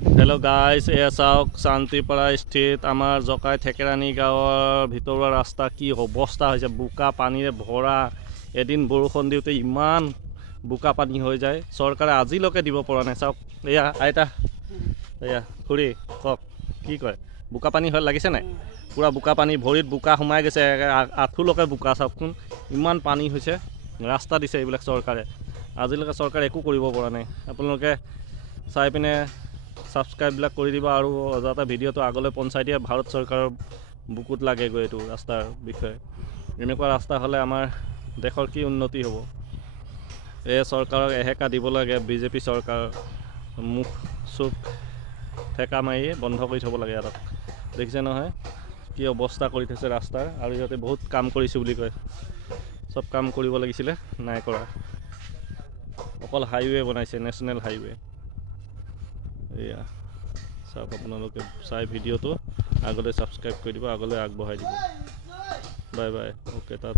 Hello' guys, এয়া চাওক শান্তিপাৰা স্থিত আমাৰ জকাই থেকেৰাণী গাঁৱৰ ভিতৰুৱা ৰাস্তা কি অৱস্থা হৈছে। বোকা পানীৰে ভৰা। এদিন বৰষুণ দিওঁতে ইমান বোকা পানী হৈ যায়। চৰকাৰে আজিলৈকে দিব পৰা নাই। চাওক এয়া আইতা, এয়া খুৰী, কওক কি কয়, বোকা পানী হৈ লাগিছে নাই? পূৰা বোকা পানী, ভৰিত বোকা সোমাই গৈছে, আঁঠুলৈকে বোকা। চাওকচোন ইমান পানী হৈছে। ৰাস্তা দিছে এইবিলাক চৰকাৰে, আজিলৈকে চৰকাৰে একো কৰিব পৰা নাই। আপোনালোকে চাই পিনে ছাবস্ক্ৰাইববিলাক কৰি দিব আৰু যাতে ভিডিঅ'টো আগলৈ পঞ্চাই দিয়ে। ভাৰত চৰকাৰৰ বুকুত লাগেগৈ এইটো ৰাস্তাৰ বিষয়ে। এনেকুৱা ৰাস্তা হ'লে আমাৰ দেশৰ কি উন্নতি হ'ব। এই চৰকাৰক এহেকা দিব লাগে। বিজেপি চৰকাৰ মুখ চুখ ঠেকা মাৰি বন্ধ কৰি থ'ব লাগে ইয়াত। দেখিছে নহয় কি অৱস্থা কৰি থৈছে ৰাস্তাৰ। আৰু সিহঁতে বহুত কাম কৰিছোঁ বুলি কয়, চব কাম কৰিব লাগিছিলে, নাই কৰা। অকল হাইৱে বনাইছে, নেশ্যনেল হাইৱে। এয়া চাওক, আপোনালোকে চাই ভিডিঅ'টো আগলৈ ছাবস্ক্ৰাইব কৰি দিব, আগলৈ আগবঢ়াই দিব। বাই বাই, অ'কে তাত।